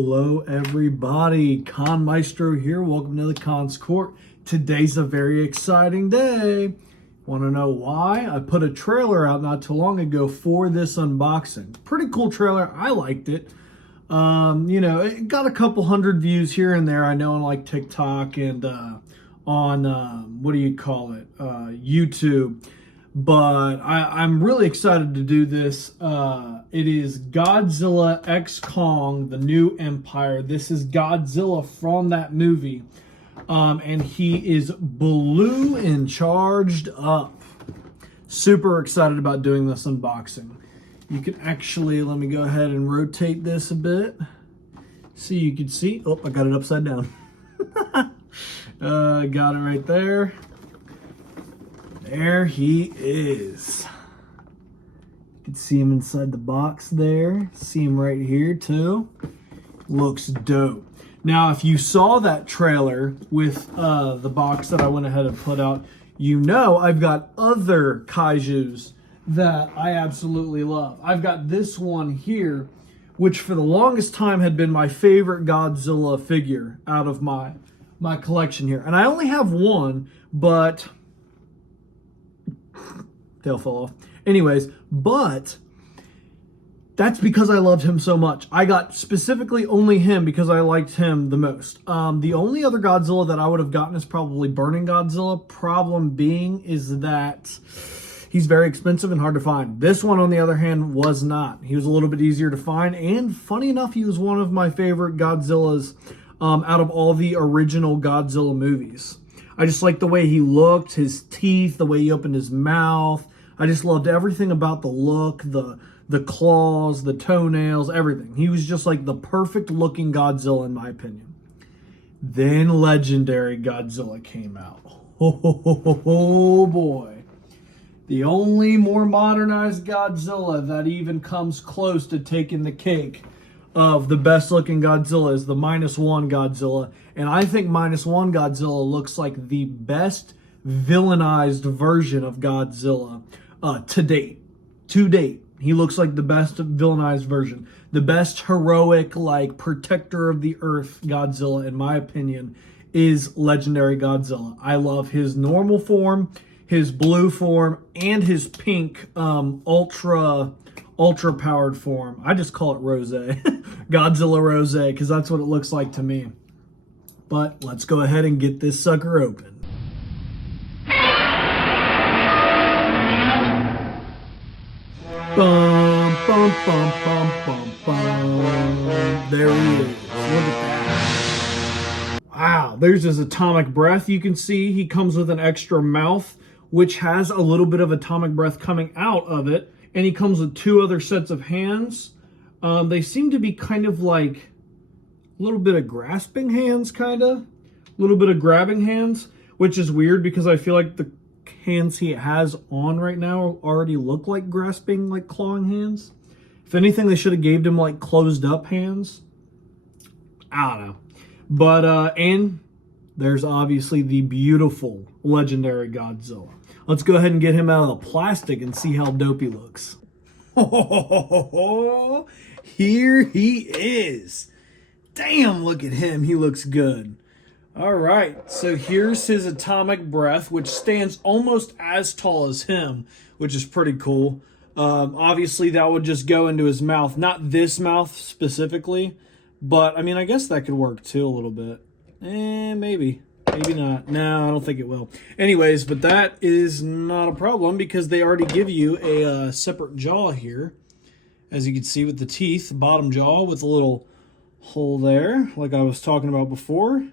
Hello everybody, Maestro here. Welcome to the Con's Court. Today's a very exciting day. Want to know why? I put a trailer out not too long ago for this unboxing. Pretty cool trailer. I liked it. It got a couple hundred views here and there. I know on like TikTok and on YouTube. But I'm really excited to do this. It is Godzilla X Kong, The New Empire. This is Godzilla from that movie. And he is blue and charged up. Super excited about doing this unboxing. You can actually, let me go ahead and rotate this a bit. So you can see, oh, I got it upside down. Got it right there. There he is. You can see him inside the box there. See him right here too. Looks dope. Now, if you saw that trailer with the box that I went ahead and put out, you know I've got other kaijus that I absolutely love. I've got this one here, which for the longest time had been my favorite Godzilla figure out of my collection here. And I only have one, but tail fell off. Anyways, but that's because I loved him so much. I got specifically only him because I liked him the most. The only other Godzilla that I would have gotten is probably Burning Godzilla. Problem being is that he's very expensive and hard to find. This one, on the other hand, was not. He was a little bit easier to find, and funny enough, he was one of my favorite Godzillas out of all the original Godzilla movies. I just liked the way he looked, his teeth, the way he opened his mouth. I just loved everything about the look, the claws, the toenails, everything. He was just like the perfect looking Godzilla in my opinion. Then Legendary Godzilla came out. Oh boy. The only more modernized Godzilla that even comes close to taking the cake of the best looking Godzilla is the -1 Godzilla. And I think -1 Godzilla looks like the best villainized version of Godzilla to date. To date. He looks like the best villainized version. The best heroic, like, protector of the earth Godzilla, in my opinion, is Legendary Godzilla. I love his normal form, his blue form, and his pink ultra powered form. I just call it Rose. Godzilla Rose, because that's what it looks like to me. But let's go ahead and get this sucker open. Bum, bum, bum, bum, bum, bum. There he is. Look at that. Wow, there's his atomic breath. You can see he comes with an extra mouth, which has a little bit of atomic breath coming out of it. And he comes with 2 other sets of hands. They seem to be kind of like a little bit of grasping hands, kind of. A little bit of grabbing hands, which is weird because I feel like the hands he has on right now already look like grasping, like clawing hands. If anything, they should have gave him like closed up hands. I don't know. But, and there's obviously the beautiful Legendary Godzilla. Let's go ahead and get him out of the plastic and see how dope he looks. Here he is. Damn, look at him. He looks good. All right, so here's his atomic breath, which stands almost as tall as him, which is pretty cool. Obviously, that would just go into his mouth. Not this mouth specifically, but, I mean, I guess that could work too a little bit. Maybe. Maybe not. No, I don't think it will. Anyways, but that is not a problem because they already give you a separate jaw here. As you can see with the teeth, bottom jaw with a little hole there, like I was talking about before.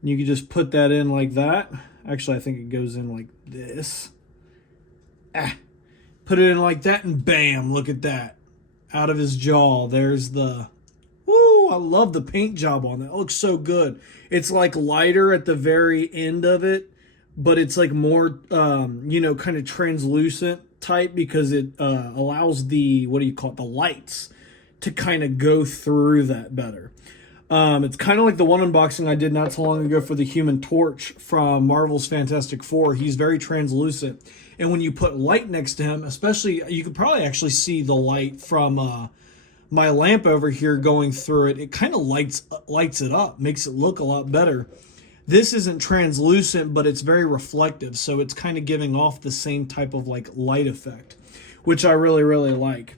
You can just put that in like that. Actually, I think it goes in like this. Put it in like that and bam, look at that. Out of his jaw, there's the... Woo, I love the paint job on that. It looks so good. It's like lighter at the very end of it, but it's like more, kind of translucent type because it allows the, the lights to kind of go through that better. It's kind of like the one unboxing I did not so long ago for the Human Torch from Marvel's Fantastic Four. He's very translucent. And when you put light next to him, especially, you could probably actually see the light from my lamp over here going through it, it kind of lights it up, makes it look a lot better. This isn't translucent, but it's very reflective, so it's kind of giving off the same type of like light effect, which I really, really like.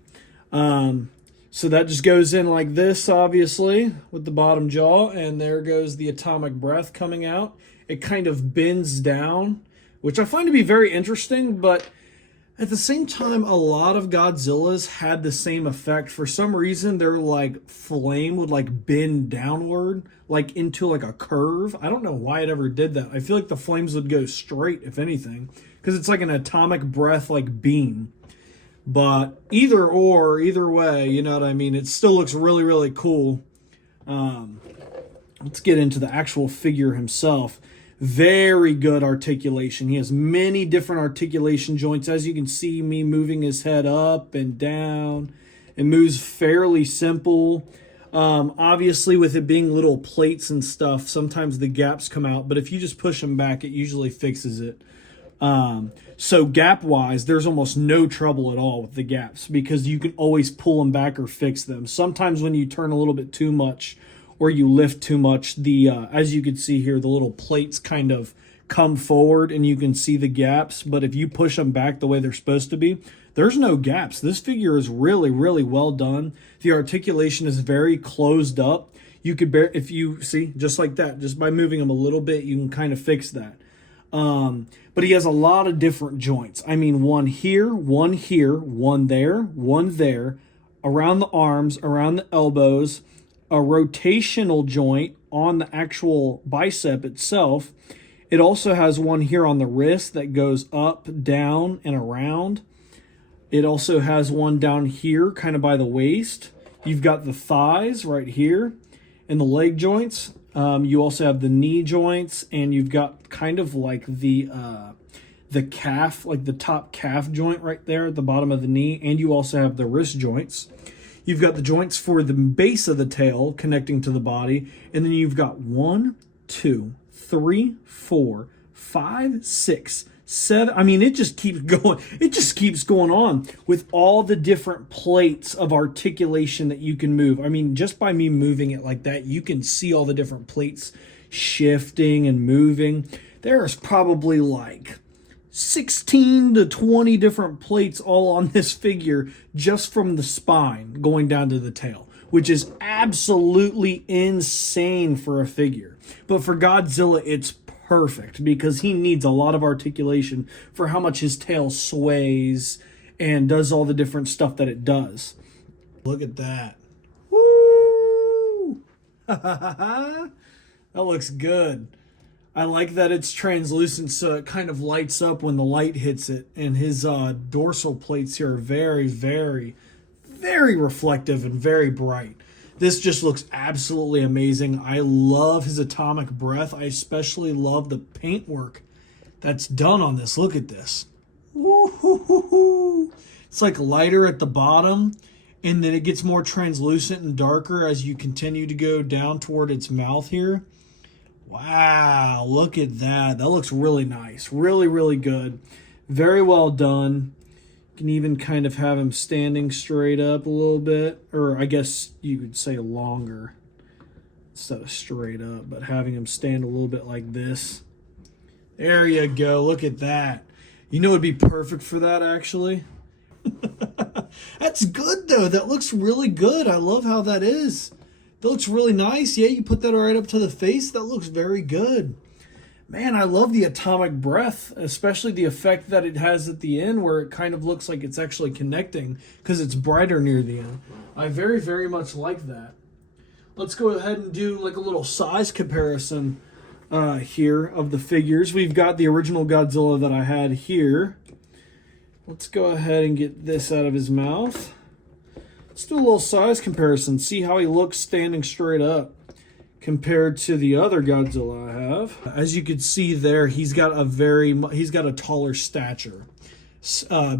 So that just goes in like this, obviously, with the bottom jaw, and there goes the atomic breath coming out. It kind of bends down, which I find to be very interesting, but at the same time, a lot of Godzillas had the same effect. For some reason, their like flame would like bend downward, like into like a curve. I don't know why it ever did that. I feel like the flames would go straight, if anything, because it's like an atomic breath like beam. But either way, you know what I mean? It still looks really, really cool. Let's get into the actual figure himself. Very good articulation. He has many different articulation joints. As you can see me moving his head up and down. It moves fairly simple. Obviously, with it being little plates and stuff, sometimes the gaps come out. But if you just push them back, it usually fixes it. So gap-wise, there's almost no trouble at all with the gaps because you can always pull them back or fix them. Sometimes when you turn a little bit too much, or you lift too much, as you can see here, the little plates kind of come forward and you can see the gaps. But if you push them back the way they're supposed to be, there's no gaps. This figure is really, really well done. The articulation is very closed up. You could if you see, just like that, just by moving them a little bit, you can kind of fix that. But he has a lot of different joints. I mean, one here, one there, around the arms, around the elbows, a rotational joint on the actual bicep itself. It also has one here on the wrist that goes up, down, and around. It also has one down here, kind of by the waist. You've got the thighs right here and the leg joints. You also have the knee joints, and you've got kind of like the calf, like the top calf joint right there at the bottom of the knee, and you also have the wrist joints. You've got the joints for the base of the tail connecting to the body, and then you've got 1, 2, 3, 4, 5, 6, 7. I mean, it just keeps going. It just keeps going on with all the different plates of articulation that you can move. I mean, just by me moving it like that, you can see all the different plates shifting and moving. There's probably like 16 to 20 different plates all on this figure just from the spine going down to the tail, which is absolutely insane for a figure. But for Godzilla, it's perfect because he needs a lot of articulation for how much his tail sways and does all the different stuff that it does. Look at that. Woo! That looks good. I like that it's translucent, so it kind of lights up when the light hits it. And his dorsal plates here are very, very, very reflective and very bright. This just looks absolutely amazing. I love his atomic breath. I especially love the paintwork that's done on this. Look at this. Woo-hoo-hoo-hoo. It's like lighter at the bottom, and then it gets more translucent and darker as you continue to go down toward its mouth here. Wow, look at that. That looks really nice. Really, really good. Very well done. You can even kind of have him standing straight up a little bit. Or I guess you could say longer instead of straight up. But having him stand a little bit like this. There you go. Look at that. You know it would be perfect for that, actually? That's good, though. That looks really good. I love how that is. That looks really nice. Yeah, you put that right up to the face. That looks very good. Man, I love the atomic breath, especially the effect that it has at the end where it kind of looks like it's actually connecting because it's brighter near the end. I very, very much like that. Let's go ahead and do like a little size comparison here of the figures. We've got the original Godzilla that I had here. Let's go ahead and get this out of his mouth. Let's do a little size comparison. See how he looks standing straight up compared to the other Godzilla I have. As you can see there, he's got a taller stature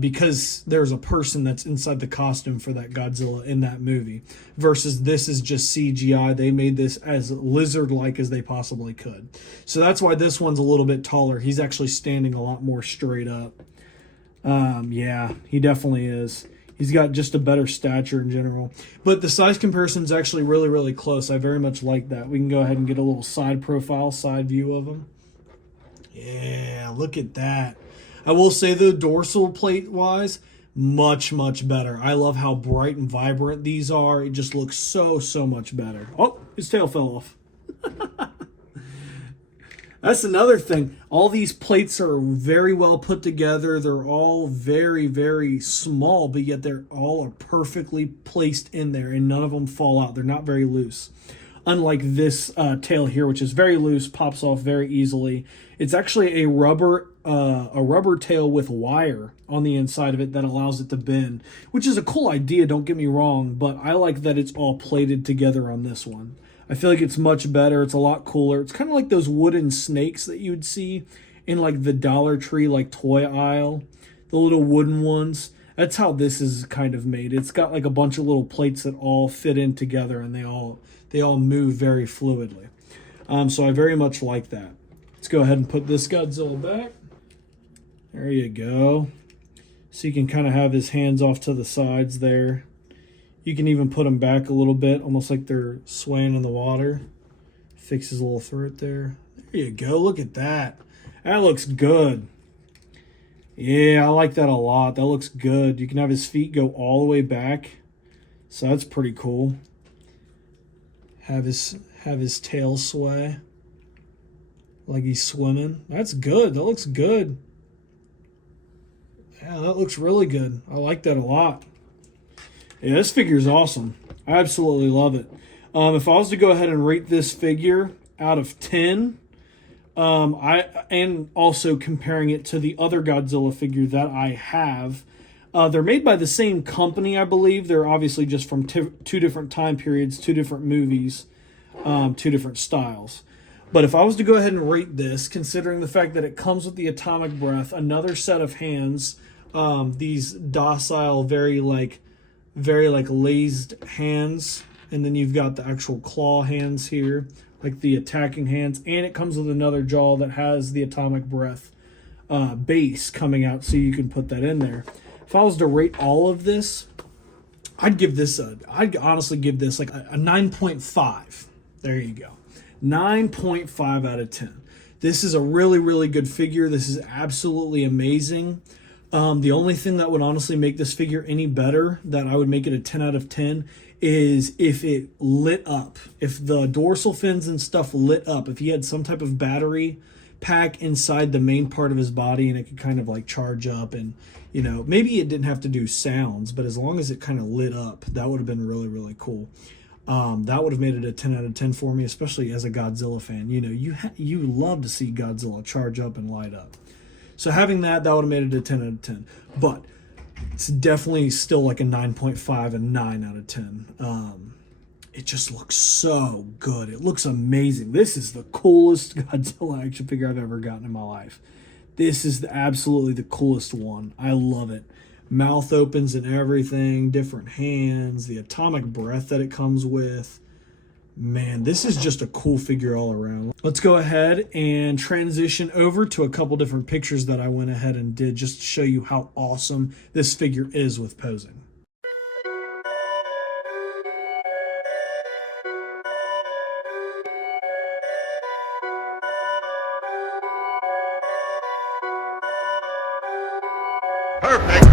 because there's a person that's inside the costume for that Godzilla in that movie. Versus this is just CGI. They made this as lizard-like as they possibly could. So that's why this one's a little bit taller. He's actually standing a lot more straight up. Yeah, he definitely is. He's got just a better stature in general. But the size comparison is actually really, really close. I very much like that. We can go ahead and get a little side profile, side view of him. Yeah, look at that. I will say, though, dorsal plate-wise, much, much better. I love how bright and vibrant these are. It just looks so, so much better. Oh, his tail fell off. That's another thing. All these plates are very well put together. They're all very, very small, but yet they're all are perfectly placed in there, and none of them fall out. They're not very loose. Unlike this tail here, which is very loose, pops off very easily. It's actually a rubber tail with wire on the inside of it that allows it to bend, which is a cool idea, don't get me wrong, but I like that it's all plated together on this one. I feel like it's much better. It's a lot cooler. It's kind of like those wooden snakes that you would see in like the Dollar Tree, like toy aisle, the little wooden ones. That's how this is kind of made. It's got like a bunch of little plates that all fit in together, and they all move very fluidly. So I very much like that. Let's go ahead and put this Godzilla back. There you go. So you can kind of have his hands off to the sides there. You can even put them back a little bit, almost like they're swaying in the water. Fix his little throat there. There you go. Look at that. That looks good. Yeah, I like that a lot. That looks good. You can have his feet go all the way back. So that's pretty cool. Have his tail sway like he's swimming. That's good. That looks good. Yeah, that looks really good. I like that a lot. Yeah, this figure is awesome. I absolutely love it. If I was to go ahead and rate this figure out of 10, and also comparing it to the other Godzilla figure that I have, they're made by the same company, I believe. They're obviously just from two different time periods, two different movies, two different styles. But if I was to go ahead and rate this, considering the fact that it comes with the atomic breath, another set of hands, these docile, very lased hands, and then you've got the actual claw hands here, like the attacking hands, and it comes with another jaw that has the atomic breath base coming out, so you can put that in there. If I was to rate all of this, I'd honestly give this like a 9.5. There you go. 9.5 out of 10. This is a really, really good figure. This is absolutely amazing. The only thing that would honestly make this figure any better, that I would make it a 10 out of 10, is if it lit up. If the dorsal fins and stuff lit up. If he had some type of battery pack inside the main part of his body and it could kind of like charge up, and, you know, maybe it didn't have to do sounds, but as long as it kind of lit up, that would have been really, really cool. That would have made it a 10 out of 10 for me, especially as a Godzilla fan. You know, you love to see Godzilla charge up and light up. So having that would have made it a 10 out of 10. But it's definitely still like a 9.5 and 9 out of 10. It just looks so good. It looks amazing. This is the coolest Godzilla action figure I've ever gotten in my life. This is absolutely the coolest one. I love it. Mouth opens and everything, different hands, the atomic breath that it comes with. Man, this is just a cool figure all around. Let's go ahead and transition over to a couple different pictures that I went ahead and did just to show you how awesome this figure is with posing. Perfect.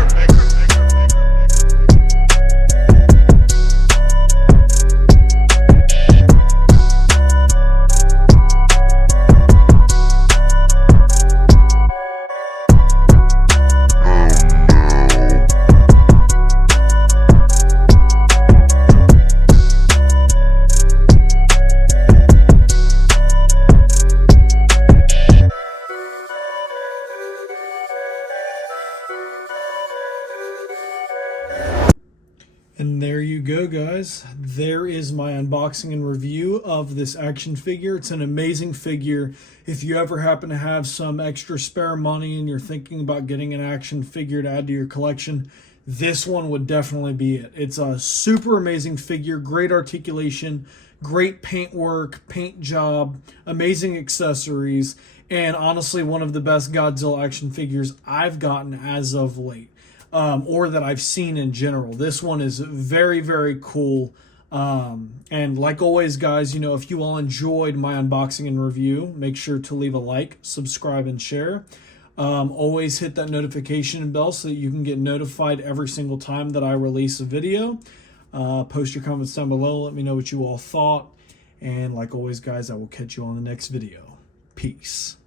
And there you go, guys. There is my unboxing and review of this action figure. It's an amazing figure. If you ever happen to have some extra spare money and you're thinking about getting an action figure to add to your collection, this one would definitely be it. It's a super amazing figure, great articulation, great paint work, paint job, amazing accessories, and honestly one of the best Godzilla action figures I've gotten as of late. or that I've seen in general. This one is very, very cool. And like always, guys, you know, if you all enjoyed my unboxing and review, make sure to leave a like, subscribe, and share. Always hit that notification bell so that you can get notified every single time that I release a video. Post your comments down below. Let me know what you all thought. And like always, guys, I will catch you on the next video. Peace.